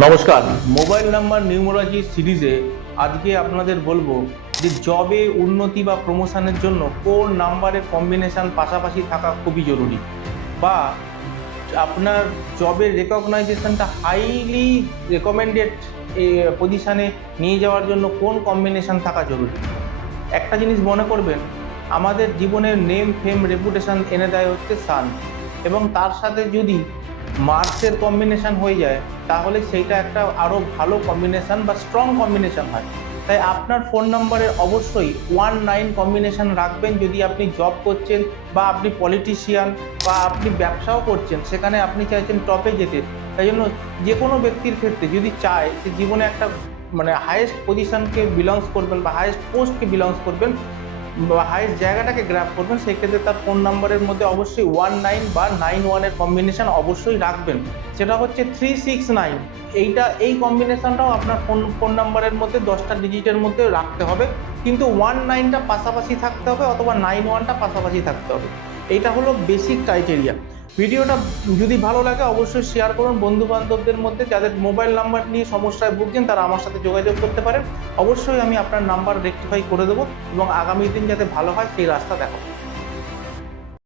নমস্কার। Mobile number নিউমোলজি সিরিজে আজকে আপনাদের বলবো যে জবে উন্নতি বা প্রমোশনের জন্য কোন নাম্বারের কম্বিনেশন পাশাপাশি থাকা খুবই জরুরি, বা আপনার জবের রেকগনাইজেশনটা হাইলি রেকমেন্ডেড পজিশানে নিয়ে যাওয়ার জন্য কোন কম্বিনেশন থাকা জরুরি। একটা জিনিস মনে করবেন, আমাদের জীবনের নেম ফেম রেপুটেশন এনে দেয় হচ্ছে সান, এবং তার সাথে যদি মার্কসের কম্বিনেশন হয়ে যায় তাহলে সেইটা একটা আরও ভালো কম্বিনেশন বা স্ট্রং কম্বিনেশন হয়। তাই আপনার ফোন নাম্বারের অবশ্যই 19 কম্বিনেশন রাখবেন। যদি আপনি জব করছেন বা আপনি পলিটিশিয়ান বা আপনি ব্যবসাও করছেন, সেখানে আপনি চাইছেন টপে যেতে, তাই জন্য যে কোনো ব্যক্তির ক্ষেত্রে যদি চায় যে জীবনে একটা হায়েস্ট পজিশনকে বিলংস করবেন বা হায়েস্ট পোস্টকে বিলংস করবেন বা হায়েস্ট জায়গাটাকে গ্র্যাব করবেন, সেক্ষেত্রে তার ফোন নাম্বারের মধ্যে অবশ্যই 19 বা 91-এর কম্বিনেশন অবশ্যই রাখবেন। সেটা হচ্ছে 369। এই কম্বিনেশনটাও আপনার ফোন নাম্বারের মধ্যে 10টা ডিজিটের মধ্যে রাখতে হবে, কিন্তু 19টা পাশাপাশি থাকতে হবে অথবা 91টা পাশাপাশি থাকতে হবে। এইটা হলো বেসিক ক্রাইটেরিয়া। ভিডিওটা যদি ভালো লাগে অবশ্যই শেয়ার করুন বন্ধু বান্ধবদের মধ্যে। যাদের মোবাইল নাম্বার নিয়ে সমস্যায় ভুগছেন তারা আমার সাথে যোগাযোগ করতে পারেন। অবশ্যই আমি আপনার নাম্বার রেকটিফাই করে দেবো এবং আগামী দিন যাতে ভালো হয় সেই রাস্তা দেখাবো।